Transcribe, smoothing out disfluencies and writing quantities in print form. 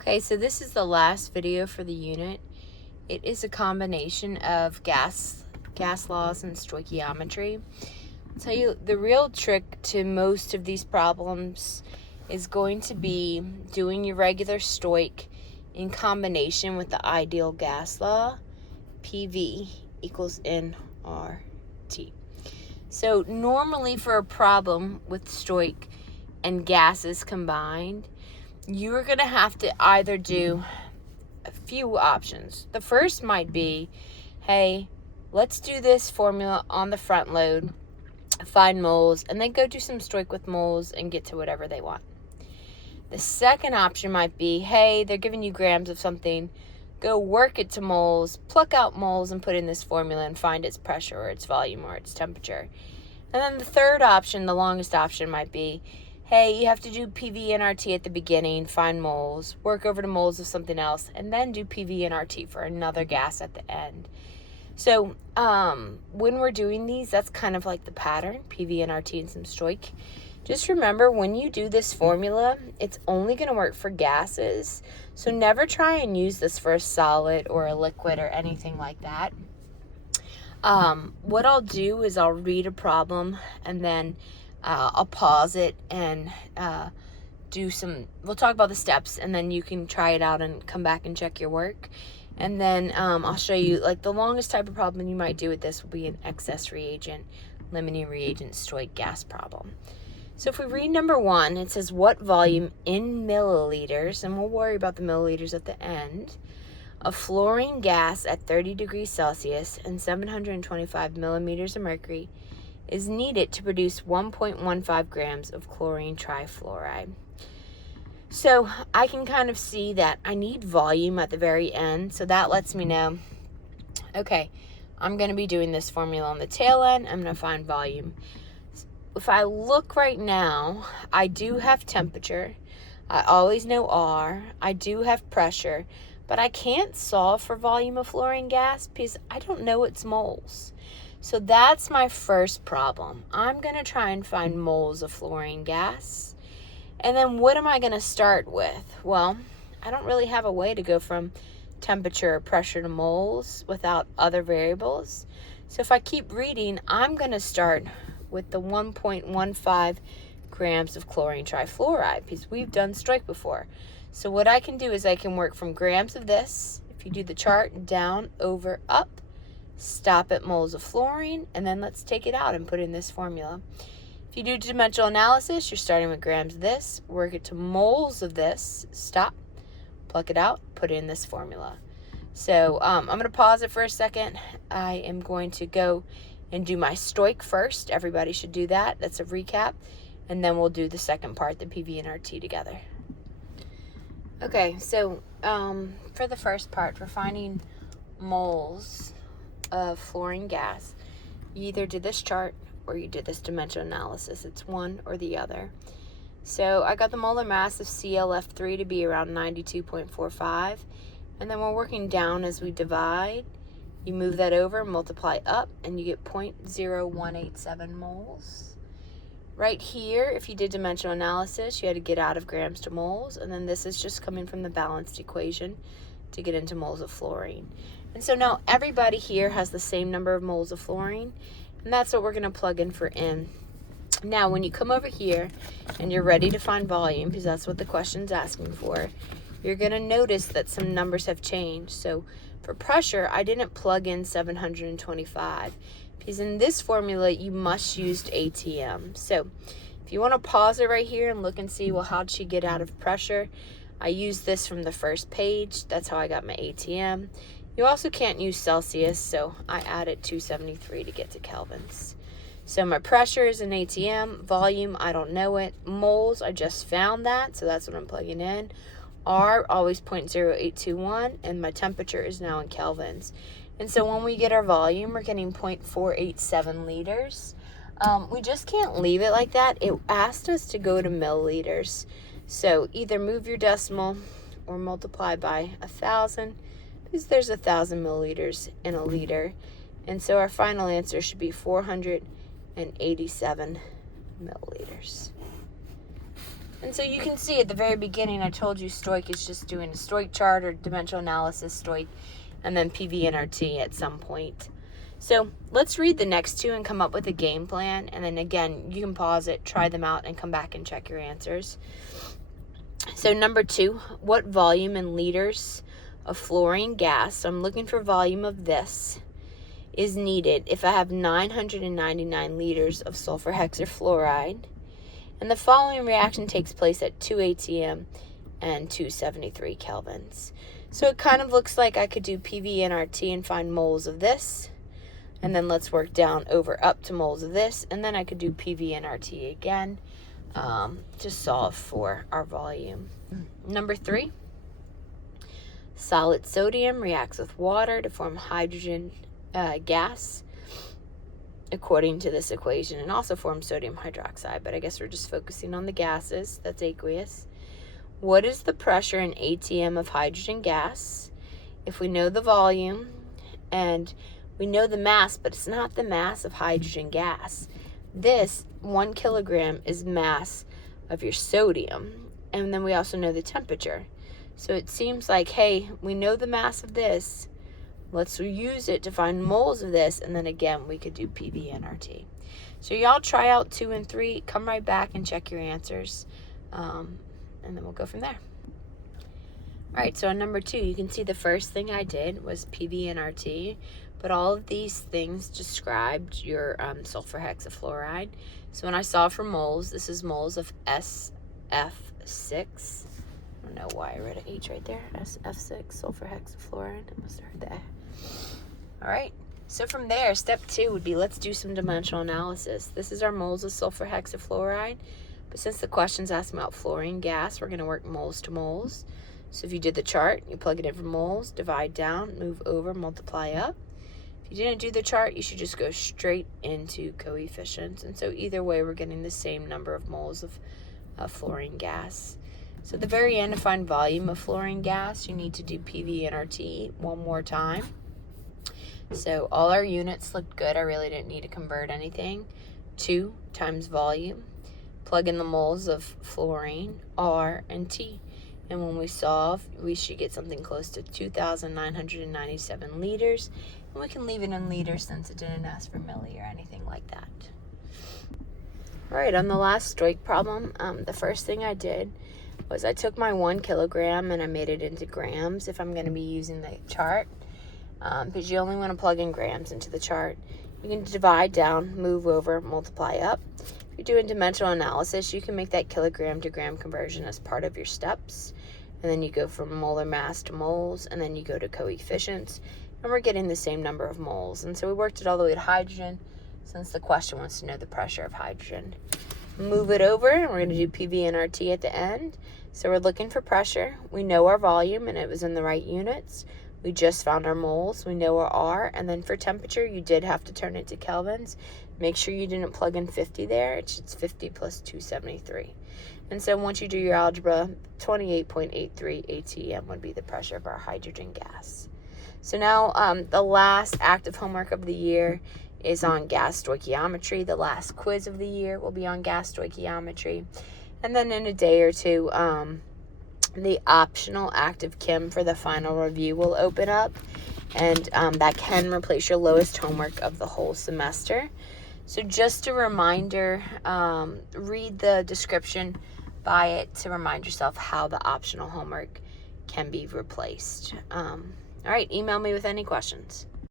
Okay, so this is the last video for the unit. It is a combination of gas laws and stoichiometry. I'll tell you, the real trick to most of these problems is going to be doing your regular stoich in combination with the ideal gas law, PV equals nRT. So normally for a problem with stoich and gases combined, you're going to have to either do a few options. The first might be, hey, let's do this formula on the front load, find moles, and then go do some stoich with moles and get to whatever they want. The second option might be, hey, they're giving you grams of something, go work it to moles, pluck out moles and put in this formula and find its pressure or its volume or its temperature. And then the third option, the longest option, might be, hey, you have to do PV and RT at the beginning, find moles, work over to moles of something else, and then do PV and RT for another gas at the end. So when we're doing these, that's kind of like the pattern, PV and RT and some stoich. Just remember, when you do this formula, it's only going to work for gases. So never try and use this for a solid or a liquid or anything like that. What I'll do is I'll read a problem and then I'll pause it and we'll talk about the steps, and then you can try it out and come back and check your work. And then I'll show you, like, the longest type of problem you might do with this will be an excess reagent, limiting reagent, stoich gas problem. So if we read number 1, it says what volume in milliliters, and we'll worry about the milliliters at the end, of fluorine gas at 30 degrees Celsius and 725 millimeters of mercury is needed to produce 1.15 grams of chlorine trifluoride. So I can kind of see that I need volume at the very end, so that lets me know, okay, I'm going to be doing this formula on the tail end. I'm going to find volume. If I look right now, I do have temperature. I always know R. I do have pressure, but I can't solve for volume of fluorine gas because I don't know its moles. So that's my first problem. I'm going to try and find moles of fluorine gas. And then what am I going to start with? Well, I don't really have a way to go from temperature or pressure to moles without other variables. So if I keep reading, I'm going to start with the 1.15 grams of chlorine trifluoride because we've done stoich before. So what I can do is I can work from grams of this, if you do the chart, down, over, up, stop at moles of fluorine, and then let's take it out and put in this formula. If you do dimensional analysis, you're starting with grams of this, work it to moles of this, stop, pluck it out, put in this formula. So I'm going to pause it for a second. I am going to go and do my stoich first. Everybody should do that. That's a recap. And then we'll do the second part, the PV and RT together. Okay, so for the first part, for finding moles of fluorine gas, you either did this chart or you did this dimensional analysis. It's one or the other. So I got the molar mass of ClF3 to be around 92.45, and then we're working down as we divide. You move that over, multiply up, and you get 0.0187 moles. Right here, if you did dimensional analysis, you had to get out of grams to moles, and then this is just coming from the balanced equation to get into moles of fluorine. And so now everybody here has the same number of moles of fluorine, and that's what we're going to plug in for N. Now, when you come over here and you're ready to find volume, because that's what the question's asking for, you're going to notice that some numbers have changed. So for pressure, I didn't plug in 725, because in this formula, you must use ATM. So if you want to pause it right here and look and see, well, how'd she get out of pressure? I used this from the first page. That's how I got my ATM. You also can't use Celsius, so I added 273 to get to kelvins. So my pressure is an ATM. Volume, I don't know it. Moles, I just found that, so that's what I'm plugging in. R, always 0.0821, and my temperature is now in kelvins. And so when we get our volume, we're getting 0.487 liters. We just can't leave it like that. It asked us to go to milliliters. So either move your decimal or multiply by 1,000, because there's 1,000 milliliters in a liter. And so our final answer should be 487 milliliters. And so you can see at the very beginning, I told you Stoich is just doing a Stoich chart or dimensional analysis, Stoich, and then PV&RT at some point. So let's read the next two and come up with a game plan. And then again, you can pause it, try them out, and come back and check your answers. So number 2, what volume in liters of fluorine gas, so I'm looking for volume of this, is needed if I have 999 liters of sulfur hexafluoride, and the following reaction takes place at 2 atm and 273 kelvins. So it kind of looks like I could do PV&RT and find moles of this, and then let's work down over up to moles of this, and then I could do PV&RT again to solve for our volume. Number 3, solid sodium reacts with water to form hydrogen gas according to this equation, and also forms sodium hydroxide, but I guess we're just focusing on the gases. That's aqueous. What is the pressure in atm of hydrogen gas? If we know the volume and we know the mass, but it's not the mass of hydrogen gas. This 1 kilogram is mass of your sodium, and then we also know the temperature. So it seems like, hey, we know the mass of this, let's use it to find moles of this, and then again we could do PV&RT. So y'all try out 2 and 3, come right back and check your answers, and then we'll go from there. All right, so on number 2, you can see the first thing I did was PV&RT, but all of these things described your sulfur hexafluoride. So when I saw for moles, this is moles of SF6. I don't know why I read an H right there. SF6, sulfur hexafluoride. I must have heard that. All right, so from there, step 2 would be, let's do some dimensional analysis. This is our moles of sulfur hexafluoride, but since the question's asking about fluorine gas, we're going to work moles to moles. So if you did the chart, you plug it in for moles, divide down, move over, multiply up. If you didn't do the chart, you should just go straight into coefficients. And so either way, we're getting the same number of moles of fluorine gas. So at the very end, to find volume of fluorine gas, you need to do PV&RT one more time. So all our units looked good. I really didn't need to convert anything. 2 times volume. Plug in the moles of fluorine, R, and T. And when we solve, we should get something close to 2,997 liters. And we can leave it in liters since it didn't ask for milli or anything like that. All right, on the last Stoich problem, the first thing I did was I took my 1 kilogram and I made it into grams if I'm going to be using the chart. Because you only want to plug in grams into the chart. You can divide down, move over, multiply up. If you're doing dimensional analysis, you can make that kilogram to gram conversion as part of your steps. And then you go from molar mass to moles, and then you go to coefficients, and we're getting the same number of moles. And so we worked it all the way to hydrogen, since the question wants to know the pressure of hydrogen. Move it over, and we're going to do PV&RT at the end. So we're looking for pressure. We know our volume, and it was in the right units. We just found our moles. We know our R. And then for temperature, you did have to turn it to kelvins. Make sure you didn't plug in 50 there. It's 50 plus 273. And so once you do your algebra, 28.83 atm would be the pressure of our hydrogen gas. So now the last active homework of the year is on gas stoichiometry. The last quiz of the year will be on gas stoichiometry. And then in a day or two, the optional active chem for the final review will open up, and that can replace your lowest homework of the whole semester. So just a reminder, read the description by it to remind yourself how the optional homework can be replaced. All right, email me with any questions.